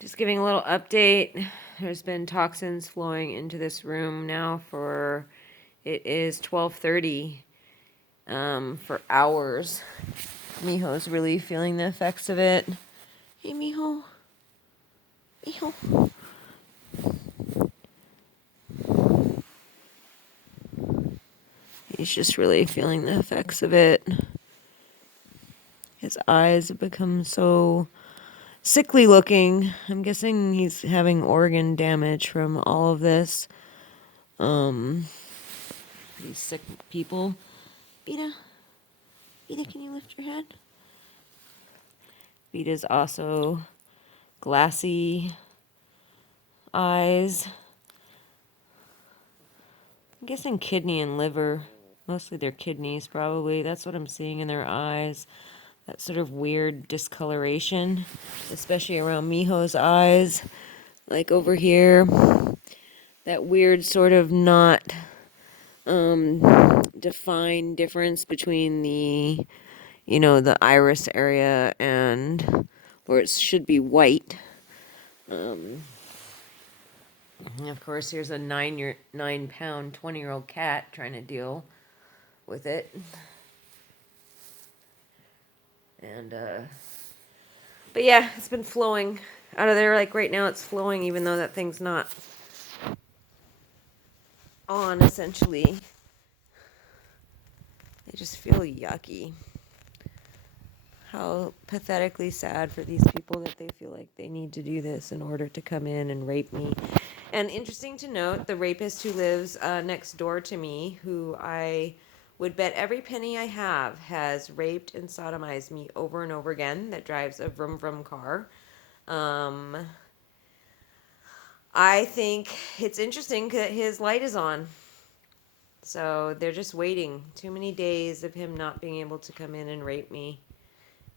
Just giving a little update. There's been toxins flowing into this room now for it is 12:30 for hours. Miho's really feeling the effects of it. Hey Miho. Miho. He's just really feeling the effects of it. His eyes have become so sickly looking. I'm guessing he's having organ damage from all of this. These sick people. Vita, can you lift your head? Vita's also glassy eyes. I'm guessing kidney and liver. Mostly their kidneys, probably. That's what I'm seeing in their eyes. That sort of weird discoloration, especially around Miho's eyes. Like over here. That weird sort of not defined difference between the, the iris area and where it should be white. And of course, here's a 9-pound, 20-year-old cat trying to deal with it. And, but yeah, it's been flowing out of there. Like right now, it's flowing, even though that thing's not on, essentially. I just feel yucky. How pathetically sad for these people that they feel like they need to do this in order to come in and rape me. And interesting to note, the rapist who lives next door to me, who I would bet every penny I have has raped and sodomized me over and over again, that drives a vroom vroom car. I think it's interesting that his light is on. So they're just waiting. Too many days of him not being able to come in and rape me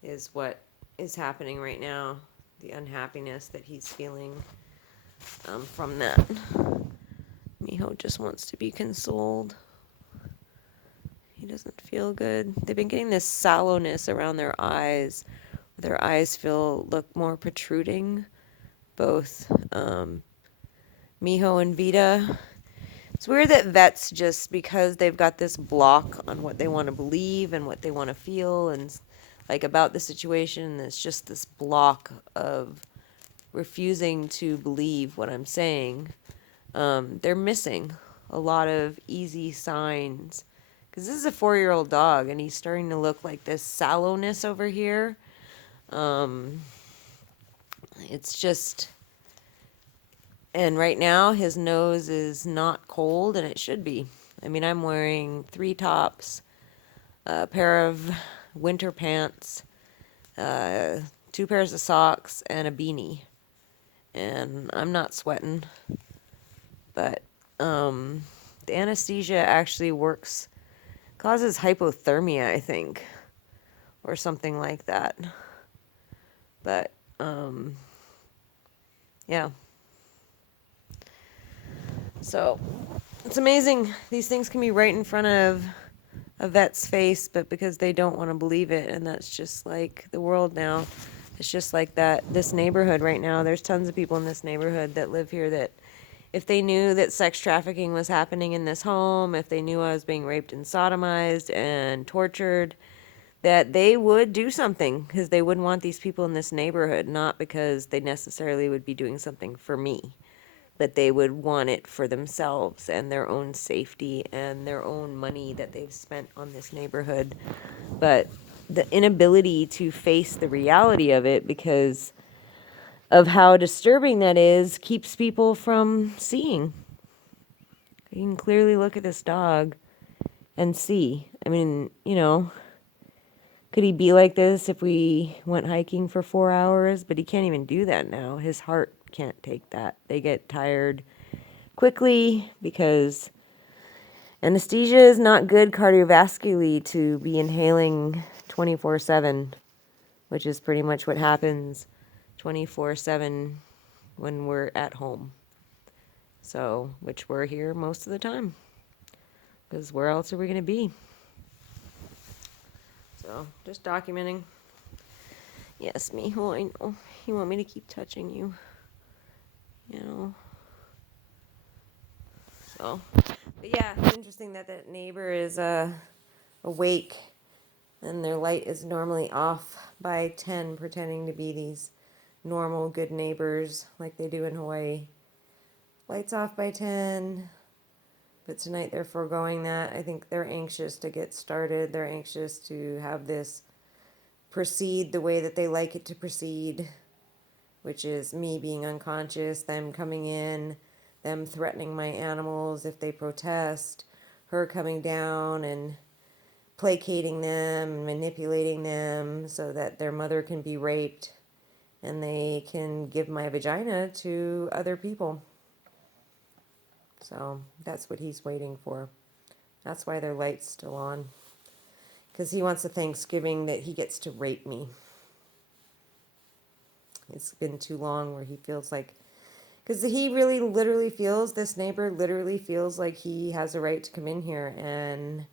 is what is happening right now. The unhappiness that he's feeling from that. Miho just wants to be consoled. He doesn't feel good. They've been getting this sallowness around their eyes. Their eyes look more protruding. Both Miho and Vita. It's weird that vets, just because they've got this block on what they want to believe and what they want to feel and like about the situation, it's just this block of refusing to believe what I'm saying. They're missing a lot of easy signs. Because this is a 4-year-old dog, and he's starting to look like this sallowness over here. It's just... And right now, his nose is not cold, and it should be. I mean, I'm wearing 3 tops, a pair of winter pants, 2 pairs of socks, and a beanie. And I'm not sweating. But the anesthesia actually causes hypothermia, I think, or something like that. But, yeah. So, it's amazing. These things can be right in front of a vet's face, but because they don't want to believe it, and that's just like the world now. It's just like that. This neighborhood right now, there's tons of people in this neighborhood that live here that if they knew that sex trafficking was happening in this home, if they knew I was being raped and sodomized and tortured, that they would do something, because they wouldn't want these people in this neighborhood, not because they necessarily would be doing something for me, but they would want it for themselves and their own safety and their own money that they've spent on this neighborhood. But the inability to face the reality of it because of how disturbing that is keeps people from seeing. You can clearly look at this dog and see. I mean, could he be like this if we went hiking for 4 hours? But he can't even do that now. His heart can't take that. They get tired quickly because anesthesia is not good cardiovascularly to be inhaling 24/7, which is pretty much what happens 24/7 when we're at home. So, which we're here most of the time, because where else are we going to be? So, just documenting. Yes, Mijo, I know. You want me to keep touching you, you know. So, but yeah, it's interesting that that neighbor is awake and their light is normally off by 10, pretending to be these normal good neighbors like they do in Hawaii. Lights off by 10, but tonight they're foregoing that. I think they're anxious to get started. They're anxious to have this proceed the way that they like it to proceed, which is me being unconscious, them coming in, them threatening my animals if they protest, her coming down and placating them and manipulating them so that their mother can be raped and they can give my vagina to other people. So that's what he's waiting for. That's why their light's still on. Because he wants a Thanksgiving that he gets to rape me. It's been too long where he feels like, because he really literally feels, this neighbor literally feels like he has a right to come in here and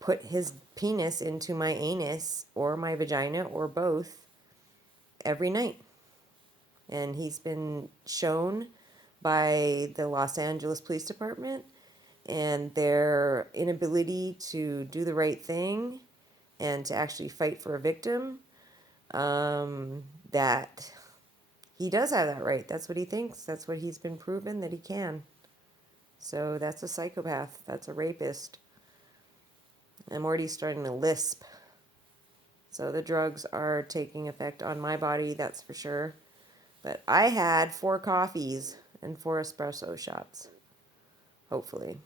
put his penis into my anus or my vagina or both every night. And he's been shown by the Los Angeles Police Department and their inability to do the right thing and to actually fight for a victim, that he does have that right. That's what he thinks. That's what he's been proven that he can. So that's a psychopath. That's a rapist. I'm already starting to lisp. So the drugs are taking effect on my body, that's for sure. But I had 4 coffees and 4 espresso shots. Hopefully.